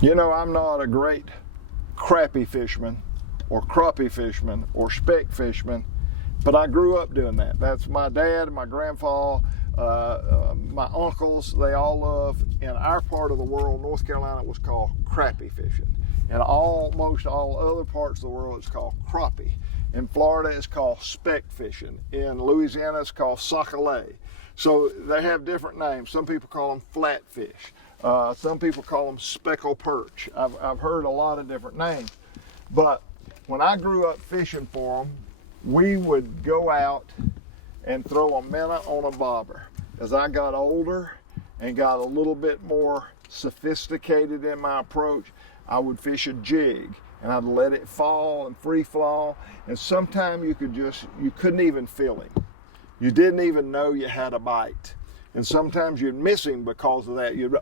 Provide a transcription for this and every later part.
You know, I'm not a great crappie fisherman or crappie fisherman or speck fisherman, but I grew up doing that. That's my dad and my grandpa, my uncles, they all love. In our part of the world, North Carolina, it was called crappie fishing. In almost all other parts of the world, it's called crappie. In Florida, it's called speck fishing. In Louisiana, it's called sac-a-lait. So they have different names. Some people call them flatfish. Some people call them speckled perch. I've heard a lot of different names. But when I grew up fishing for them, we would go out and throw a minnow on a bobber. As I got older and got a little bit more sophisticated in my approach, I would fish a jig and I'd let it fall and free fall. And sometimes you couldn't even feel him. You didn't even know you had a bite. And sometimes you'd miss him because of that. You'd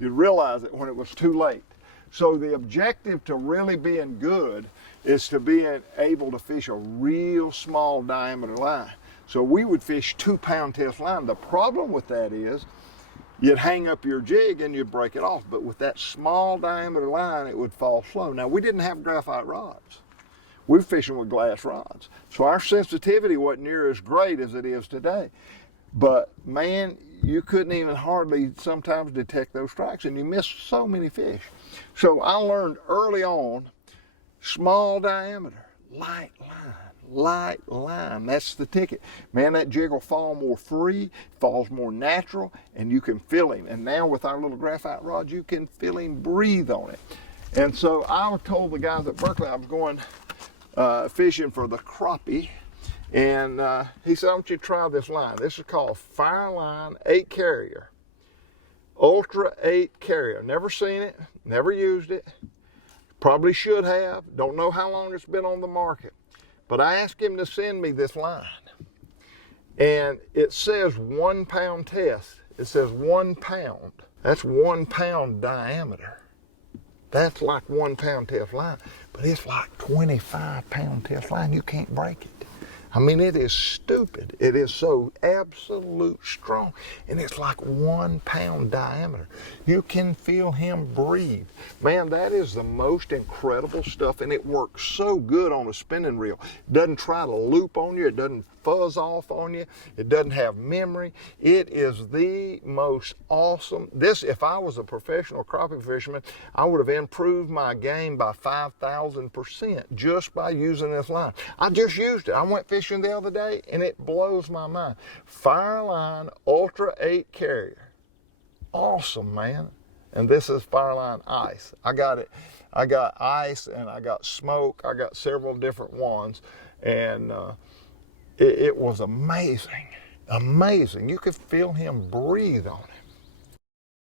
realize it when it was too late. So the objective to really being good is to be able to fish a real small diameter line. So we would fish 2-pound test line. The problem with that is you'd hang up your jig and you'd break it off. But with that small diameter line, it would fall slow. Now, we didn't have graphite rods. We were fishing with glass rods. So our sensitivity wasn't near as great as it is today. But man, you couldn't even hardly sometimes detect those strikes, and you missed so many fish. So I learned early on, small diameter, light line, that's the ticket. Man, that jig will fall more free, falls more natural, and you can feel him. And now with our little graphite rods, you can feel him breathe on it. And so I told the guys at Berkley I was going fishing for the crappie. And he said, I want you to try this line. This is called fireline 8 carrier. Ultra 8 carrier. Never seen it, never used it. Probably should have. Don't know how long it's been on the market. But I asked him to send me this line. And it says 1 pound test. It says 1 pound. That's 1 pound diameter. That's like 1 pound test line. But it's like 25 pound test line. You can't break it. I mean, it is stupid. It is so absolute strong. And it's like 1 pound diameter. You can feel him breathe. Man, that is the most incredible stuff. And it works so good on a spinning reel. It doesn't try to loop on you. It doesn't fuzz off on you. It doesn't have memory. It is the most awesome. This, if I was a professional crappie fisherman, I would have improved my game by 5,000% just by using this line. I just used it. I went fishing the other day and it blows my mind. Fireline Ultra 8 carrier. Awesome, man. And this is fireline ice. I got it. I got ice and I got smoke. I got several different ones. And it was amazing. Amazing. You could feel him breathe on it.